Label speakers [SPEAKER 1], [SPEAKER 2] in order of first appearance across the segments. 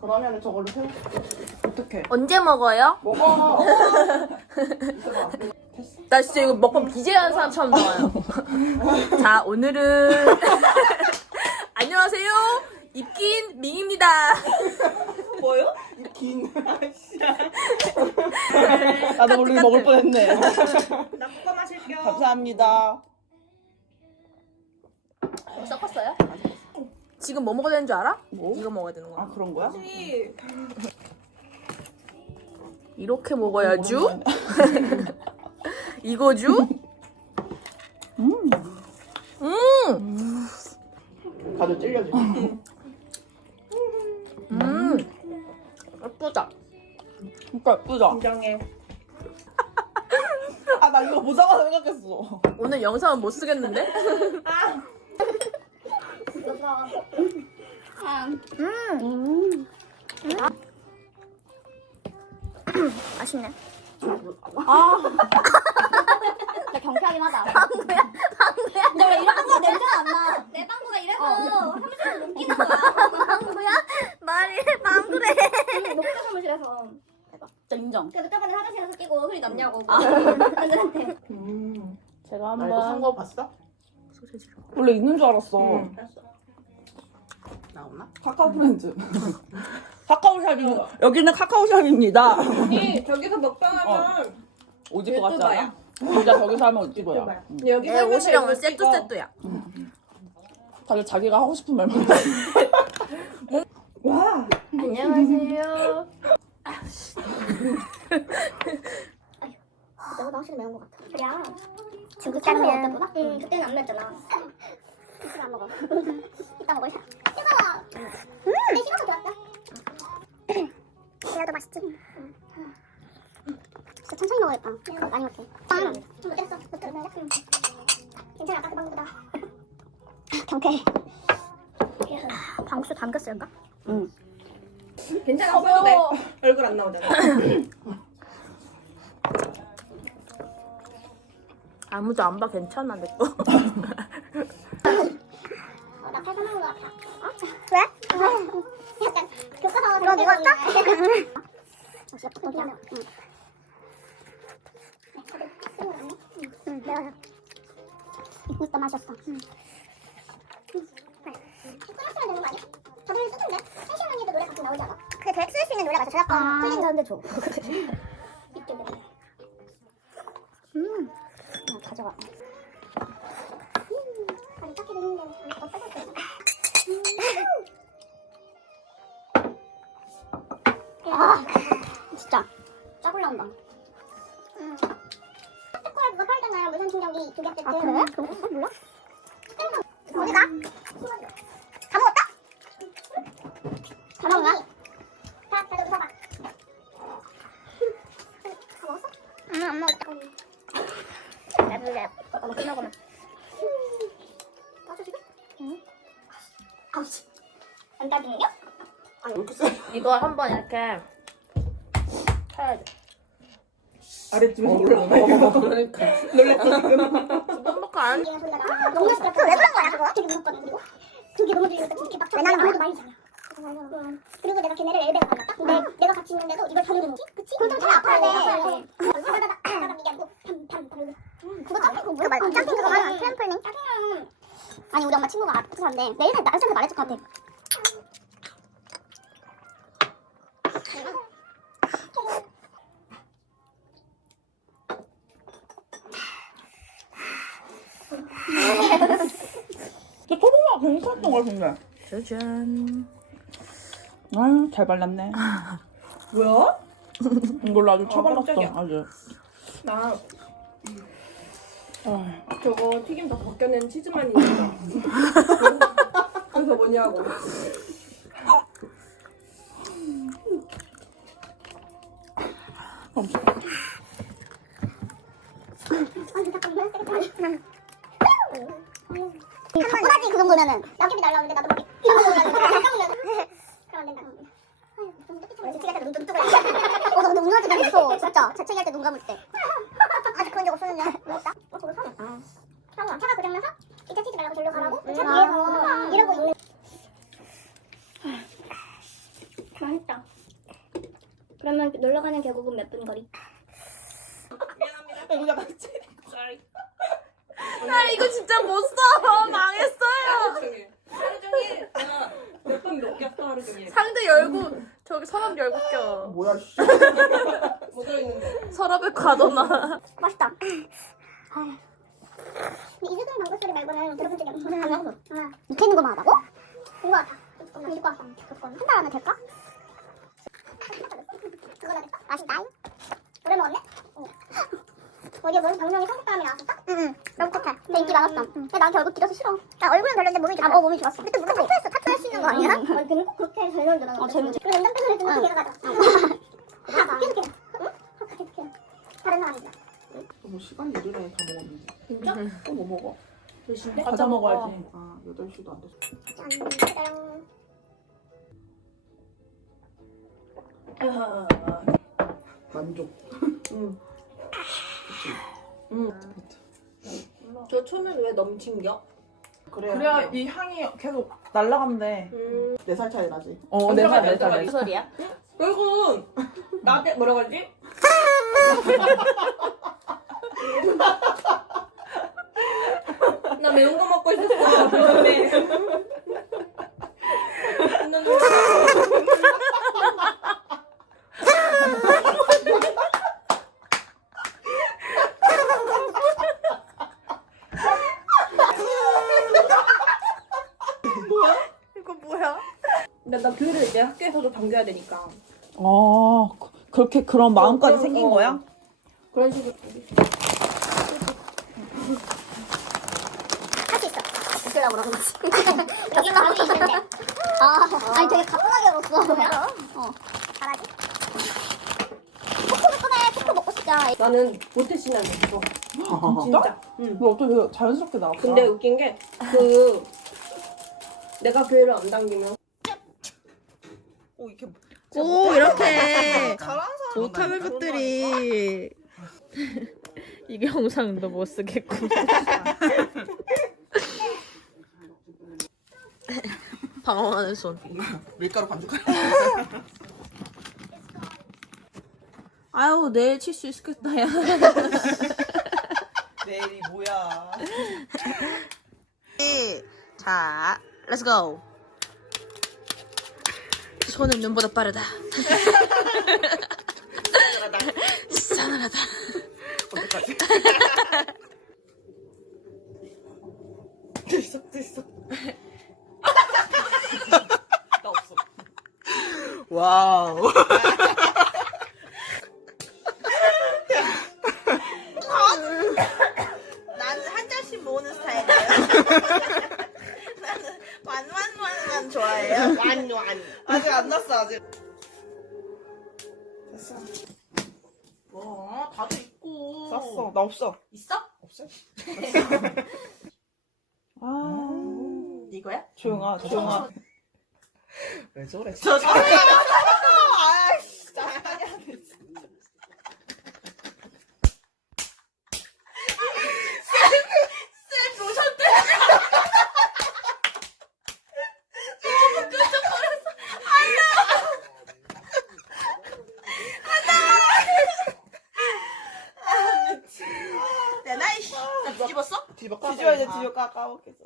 [SPEAKER 1] 그러면 저걸로 세울게. 어떡해?
[SPEAKER 2] 언제 먹어요?
[SPEAKER 1] 먹어. 있어봐. 됐어.
[SPEAKER 2] 나 진짜 이거 먹방 BJ 하는 사람처럼 나와요. 자, 오늘은 안녕하세요. 입긴 밍입니다.
[SPEAKER 1] 뭐요? 긴. 나도 모르게 먹을 뻔했네.
[SPEAKER 3] 나 국화 마실게요.
[SPEAKER 1] 감사합니다.
[SPEAKER 2] 지금 뭐 먹어야 되는 줄 알아?
[SPEAKER 1] 뭐?
[SPEAKER 2] 이거 먹어야 되는
[SPEAKER 1] 아
[SPEAKER 2] 거야.
[SPEAKER 1] 그런 거야?
[SPEAKER 3] 혹시
[SPEAKER 2] 이렇게 먹어야죠.
[SPEAKER 1] 음.
[SPEAKER 2] 이거죠?
[SPEAKER 1] 음.
[SPEAKER 2] 음.
[SPEAKER 1] 가져 찔려지.
[SPEAKER 2] 음. 예쁘다.
[SPEAKER 1] 진짜 예쁘죠?
[SPEAKER 3] 긴장해.
[SPEAKER 1] 아 나 이거 보자마자 생각했어.
[SPEAKER 2] 오늘 영상은 못 쓰겠는데?
[SPEAKER 4] 맛있네.
[SPEAKER 2] 아,
[SPEAKER 4] 나 경쾌하긴 하다. 방구야? 방구야? 근데 왜 이런 거 냄새가 안 나? 내 방구가 이래서 사무실에서 넘기는 거야. 방구야? 말이 방구래. 녹차 사무실에서. 대박. 진짜 인정. 그래서 저번에 화장실에서 끼고 소리 났냐고. 안들한테
[SPEAKER 1] 음.
[SPEAKER 2] 제가
[SPEAKER 1] 나 이거 산거 봤어? 원래 있는 줄 알았어.
[SPEAKER 3] 응.
[SPEAKER 1] 나오나? 카카오 프렌즈. 카카오샵이 여기는 카카오샵입니다.
[SPEAKER 3] 언니 저기서 먹방하면
[SPEAKER 1] 오질 것 같지
[SPEAKER 3] 유튜버야.
[SPEAKER 1] 않아? 진짜 저기서 하면 오지거야.
[SPEAKER 3] 유튜버야.
[SPEAKER 1] 응.
[SPEAKER 3] 여기
[SPEAKER 2] 내 옷이랑 오늘 세트 세트야.
[SPEAKER 1] 다들 자기가 하고 싶은 말만. 해.
[SPEAKER 3] 와.
[SPEAKER 2] 안녕하세요.
[SPEAKER 4] 내가 나시는 매운 거 같아. 그래. 중국 짜면. 응, 그때는 안 맵잖아. 지금 안 먹어. 이따 먹을. 뜨거워. 음, 내 식어서 좋았다. 그래도 맛있지. 진짜 천천히 먹어야겠다. 많이 먹게. 빵. 좀 못했어. 못했어. 괜찮아. 아까 그 방보다. 경쾌해. 방수 담겼을까?
[SPEAKER 3] 괜찮아 보여도 돼. 얼굴 안 나오잖아.
[SPEAKER 2] 아무도 안 봐 괜찮아 내 거.
[SPEAKER 4] 줘. 이쪽에. 음. 어, 가져가. 되는데 어떡할 거야? 아 진짜 쫙 올라온다. 스코어 그거 팔잖아요 무선 충전기 두개 세트. 아 그래? 몰라? 어디가? 다 먹었다? 다 먹었나?
[SPEAKER 2] 이거 한번 이렇게 쳐야 돼.
[SPEAKER 1] 아랫집에서 올라오네. 그러니까. 놀랬어 지금.
[SPEAKER 2] 먹고 안.
[SPEAKER 4] 소리가 너무 맛있다. 왜 그런 거야 그거? 되게 무섭거든 그리고. 그게 너무 들리니까 이렇게 막. 왜 나는 아무도 말이잖아 그리고 내가 걔네를 엘베가 만났다? 근데 내가 같이 있는데도 이걸 다누르는 거지? 그치? 그럼 좀 아파야 돼. 하다가 하다가 이게 아니고 팜팜팜 그거 점핑 그거 뭐야? 점핑 그거 말이야. 트램플링? 짜증나. 아니 우리 엄마 친구가 아파서 한대. 내 예전에 나한테 말해줄 것 같아.
[SPEAKER 1] 저 괜찮았던 것 같은데.
[SPEAKER 2] 짜잔.
[SPEAKER 1] 아유 잘 발랐네.
[SPEAKER 3] 뭐야?
[SPEAKER 1] 이걸로 아주 처발랐어.
[SPEAKER 3] 깜짝이야.
[SPEAKER 1] 아주.
[SPEAKER 3] 나
[SPEAKER 1] 아,
[SPEAKER 3] 저거 튀김 다 벗겨낸 치즈만 있는다. 그래서 뭐냐고.
[SPEAKER 1] 엄청.
[SPEAKER 4] 바꿔다지 그 정도면은 낙엽이 날라오는데 나도 막 이런 거 올라가니까 그럼 안 된다 눈 뜨고 어, 근데 운동할 때 너무 무서워 진짜. 재채기 할때 눈 감을 때. 아직 그런 적 없었는데. 아, 뭐 무섭다? 어, 그거 사면 아. 사면 차가 고장나서? 이차 치지 말라고 절로 가라고? 음. 차 뒤에서. 아. 이러고 있는. 잘했다. 그러면 놀러 가는 계곡은 몇 분 거리?
[SPEAKER 5] 미안합니다. 어, 누가 맞지?
[SPEAKER 2] 아 이거 진짜 못 써. 망했어요.
[SPEAKER 3] 하루 종일. 하루 종일 내가 몇번 먹겠어 하루 종일.
[SPEAKER 2] 상자 열고 저기 서랍 열고 껴.
[SPEAKER 5] 뭐야 씨.
[SPEAKER 3] 뭐 들어있는데?
[SPEAKER 2] 서랍에 가둬놔.
[SPEAKER 4] 맛있다. 근데 이수경 방구 소리 말고는 들어본 적이 없어. 한 번. 아, 밑에 있는 거만 하다고? 본거 같아. 잠깐만, 이거 같아. 잠깐만. 한달 안에 될까? 그거나 될까? 맛있다. 오래 먹었네? 응. 어디에 무슨 방송에 성격감이 나왔었어? 응응. 너무. 근데 인기 많았어. 근데 나한테 얼굴 길어서 싫어. 나 얼굴은 별로인데 몸이 좋아. 아, 어, 몸이 좋았어. 근데 물론 타투했어. 타투할 수 있는 거 아니야? 아니, 근데 꼭 그렇게 잘 놀더라. 어, 재밌지. 그리고 연장pen을 해주면 걔가 가져. 아, 계속 해. 응? 계속 해. 다른 사람이야.
[SPEAKER 5] 뭐 시간 이르래 다 먹었는데.
[SPEAKER 3] 진짜?
[SPEAKER 5] 또 뭐 먹어?
[SPEAKER 3] 몇인데?
[SPEAKER 5] 과자 먹어야지. 아 8시도 안 됐어.
[SPEAKER 4] 짠. 짜잔.
[SPEAKER 3] 아,
[SPEAKER 5] 만족.
[SPEAKER 3] 응. 응. 저 초는 왜 넘친겨?
[SPEAKER 5] 그래야,
[SPEAKER 1] 그래야 이 향이 계속 돼.
[SPEAKER 3] 음.
[SPEAKER 5] 4살 차이 나지.
[SPEAKER 1] 어, 내내
[SPEAKER 3] 살,
[SPEAKER 1] 살, 내내 살,
[SPEAKER 3] 살.
[SPEAKER 2] 소리야?
[SPEAKER 3] 그리고 나한테 뭐라고 하지? 나 매운 거 먹고 있었어. 근데 나 너무
[SPEAKER 2] 이거 뭐야?
[SPEAKER 3] 근데 나 교회를 이제 당겨야 되니까
[SPEAKER 1] 어, 그- 그렇게 그런 마음까지
[SPEAKER 3] 그런
[SPEAKER 1] 생긴
[SPEAKER 3] 거.
[SPEAKER 1] 거야?
[SPEAKER 3] 그런 식으로
[SPEAKER 4] 할 수 있어. 있으려고 그러는 거지. 여기가 할수 있는데. 아, 아니 되게 가뿐하게 울었어. 뭐야? 어. 잘하지? 코코 예쁘네. 코코 먹고 싶다.
[SPEAKER 3] 나는 모태 신앙 됐어. 진짜. 응.
[SPEAKER 1] 너 어떻게 자연스럽게 나왔어?
[SPEAKER 3] 근데 웃긴 게 그 내가 교회를 안 당기면
[SPEAKER 1] 오, 이렇게
[SPEAKER 2] 오 이렇게
[SPEAKER 1] 잘하는 사람
[SPEAKER 2] 못하는 것들이 이게 영상도 못 쓰겠고. 방황하는 손.
[SPEAKER 5] 밀가루 반죽할.
[SPEAKER 2] 아유 내일 칠 수 있겠다 야.
[SPEAKER 1] 내일이 뭐야?
[SPEAKER 2] 자, 렛츠 고. 손은 눈보다 빠르다. 싸늘하다.
[SPEAKER 5] 어떡하지? 들썩 들썩. 나 없어. 와우.
[SPEAKER 6] 있고.
[SPEAKER 5] 쌌어. 나 없어.
[SPEAKER 6] 있어?
[SPEAKER 5] 없어?
[SPEAKER 1] 아,
[SPEAKER 6] 이거야?
[SPEAKER 1] 조용아, 조용아.
[SPEAKER 5] 왜 저래?
[SPEAKER 6] 저 저. 아이씨 짜증나냐. 셀프 오셨대. 내 나이 씨. 나 뒤집었어?
[SPEAKER 5] 뒤집어
[SPEAKER 6] 이제
[SPEAKER 5] 까 까먹겠어.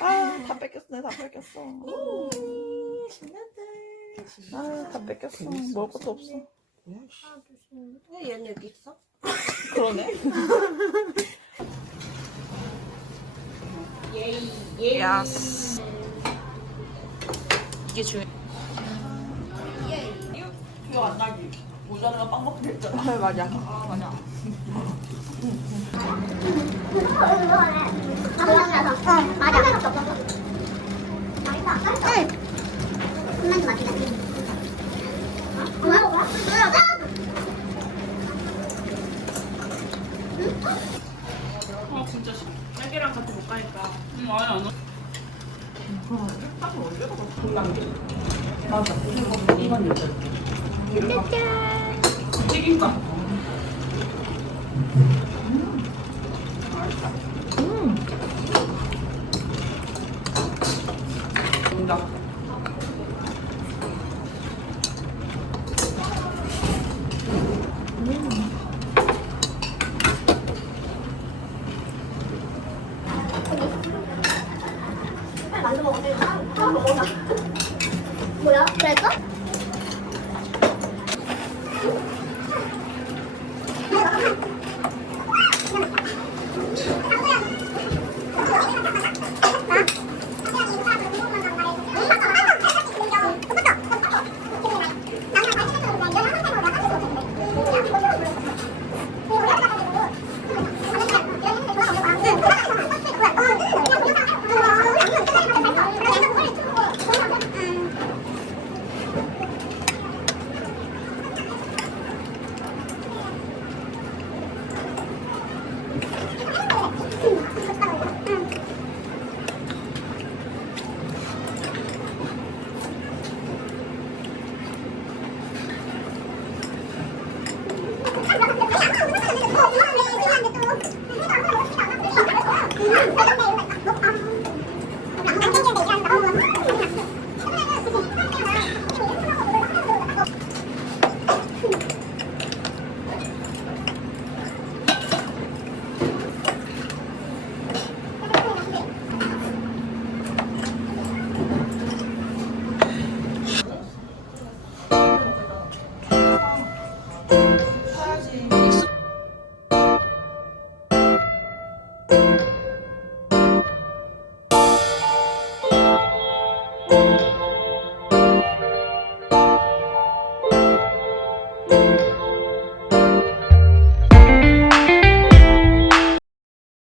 [SPEAKER 1] 아, 다 뺏겼네, 다 뺏겼어.
[SPEAKER 6] 신난다.
[SPEAKER 1] 아, 다 뺏겼어. 먹을 것도 없어.
[SPEAKER 6] 왜 얘는 여기 있어?
[SPEAKER 1] 그러네.
[SPEAKER 2] 야스. 이게 중요.
[SPEAKER 1] 기억 안 나지? 모자르면 빵 먹기로 했잖아. 아, 맞아. 아, 맞아.
[SPEAKER 4] 맞아. Linda.